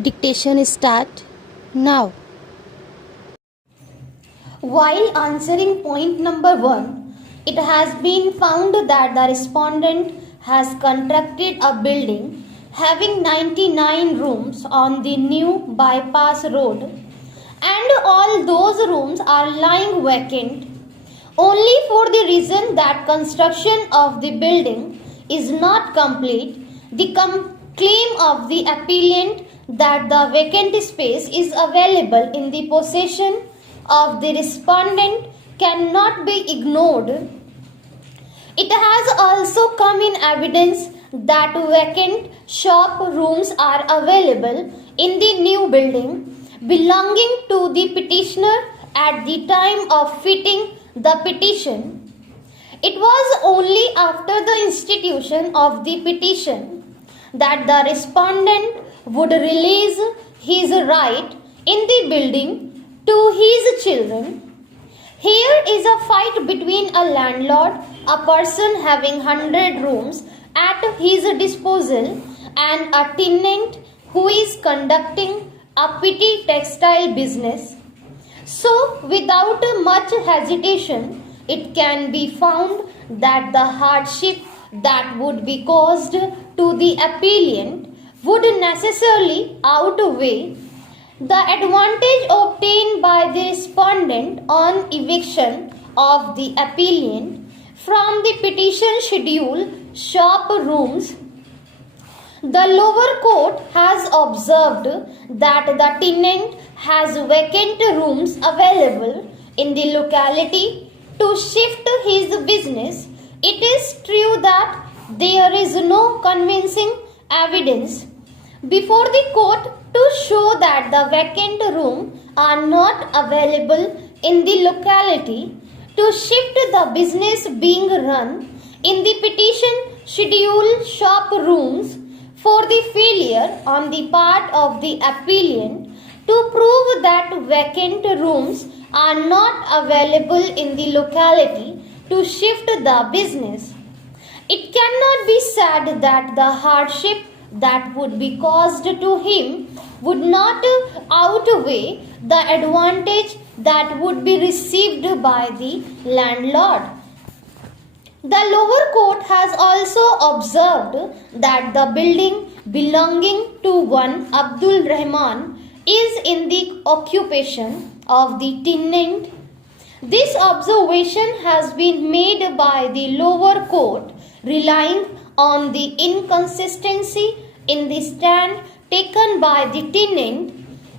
Dictation start now. While answering point number 1, it has been found that the respondent has constructed a building having 99 rooms on the new bypass road, and all those rooms are lying vacant only for the reason that construction of the building is not complete. The claim of the appellant that the vacant space is available in the possession of the respondent cannot be ignored. It has also come in evidence that vacant shop rooms are available in the new building belonging to the petitioner at the time of fitting the petition. It was only after the institution of the petition that the respondent would release his right in the building to his children. Here is a fight between a landlord, a person having 100 rooms at his disposal, and a tenant who is conducting a petty textile business. So, without much hesitation, it can be found that the hardship that would be caused to the appellant would necessarily outweigh the advantage obtained by the respondent on eviction of the appellant from the petition schedule shop rooms. The lower court has observed that the tenant has vacant rooms available in the locality to shift his business. It is true that there is no convincing evidence before the court to show that the vacant rooms are not available in the locality to shift the business being run in the petition schedule shop rooms for the failure on the part of the appellant to prove that vacant rooms are not available in the locality to shift the business. It cannot be said that the hardship that would be caused to him would not outweigh the advantage that would be received by the landlord. The lower court has also observed that the building belonging to one Abdul Rahman is in the occupation of the tenant. This observation has been made by the lower court relying on the inconsistency in the stand taken by the tenant.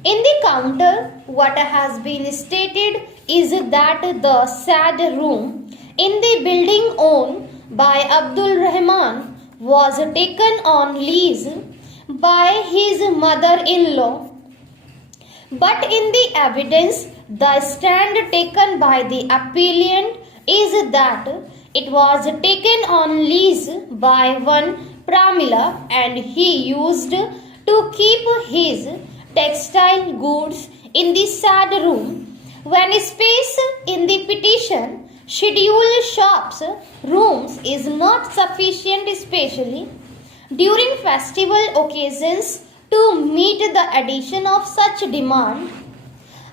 In the counter, what has been stated is that the said room in the building owned by Abdul Rahman was taken on lease by his mother-in-law. But in the evidence, the stand taken by the appellant is that it was taken on lease by one Pramila and he used to keep his textile goods in the said room. When space in the petition scheduled shops rooms is not sufficient, especially during festival occasions, to meet the addition of such demand,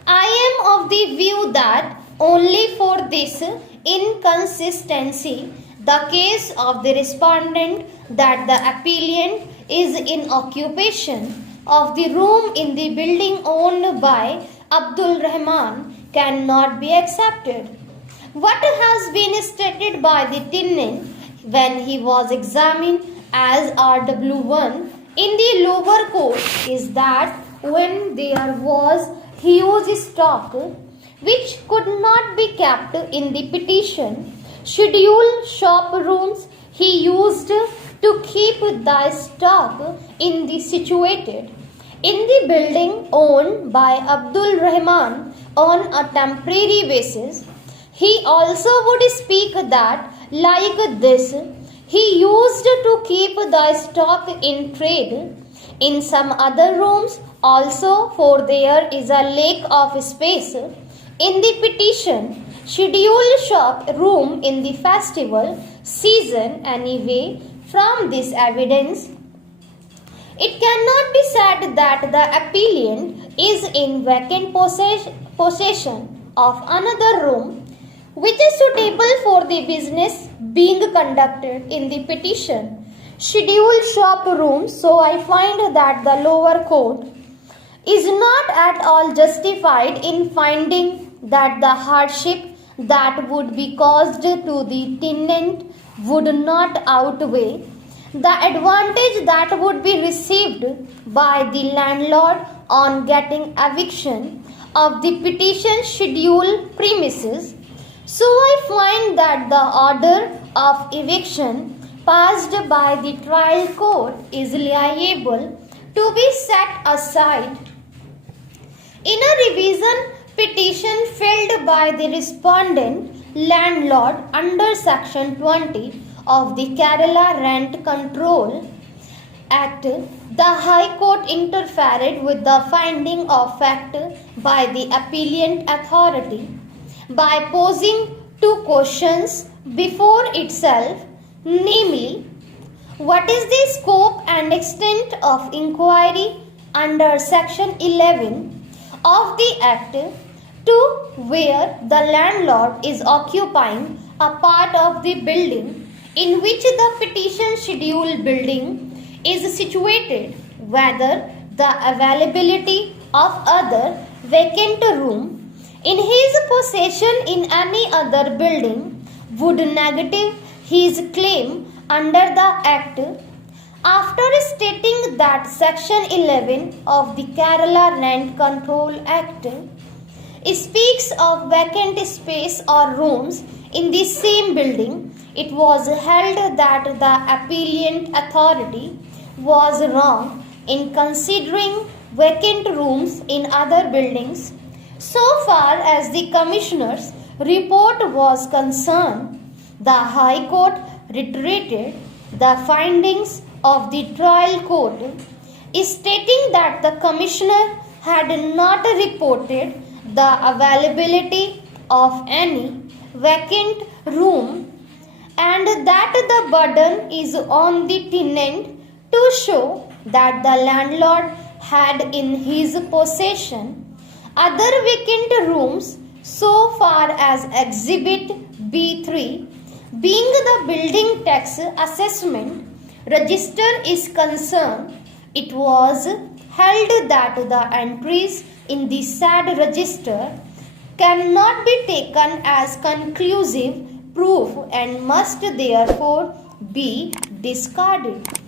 I am of the view that only for this inconsistency, the case of the respondent that the appellant is in occupation of the room in the building owned by Abdul Rahman cannot be accepted. What has been stated by the tenant when he was examined as RW1 in the lower court is that when there was huge stock which could not be kept in the petition schedule shop rooms, he used to keep the stock in the situated in the building owned by Abdul Rahman on a temporary basis. He also would speak that like this, he used to keep the stock in trade in some other rooms also, for there is a lack of space in the petition scheduled shop room in the festival season anyway. From this evidence, It cannot be said that the appellant is in vacant possession of another room which is suitable for the business being conducted in the petition. Scheduled shop room, so I find that the lower court is not at all justified in finding that the hardship that would be caused to the tenant would not outweigh the advantage that would be received by the landlord on getting eviction of the petition schedule premises. So I find that the order of eviction passed by the trial court is liable to be set aside. In a revision petition filed by the respondent landlord under section 20 of the Kerala Rent Control Act, the High Court interfered with the finding of fact by the appellant authority by posing two questions before itself, namely, what is the scope and extent of inquiry under section 11 of the Act, to where the landlord is occupying a part of the building in which the petition schedule building is situated, whether the availability of other vacant room in his possession in any other building would negative his claim under the Act. After stating that section 11 of the Kerala Rent Control Act speaks of vacant space or rooms in the same building, it was held that the appellant authority was wrong in considering vacant rooms in other buildings. So far as the Commissioner's report was concerned, the High Court reiterated the findings of the trial court, stating that the Commissioner had not reported the availability of any vacant room and that the burden is on the tenant to show that the landlord had in his possession other vacant rooms so far as Exhibit B3, being the building tax assessment register, is concerned. It was held that the entries in the said register cannot be taken as conclusive proof and must therefore be discarded.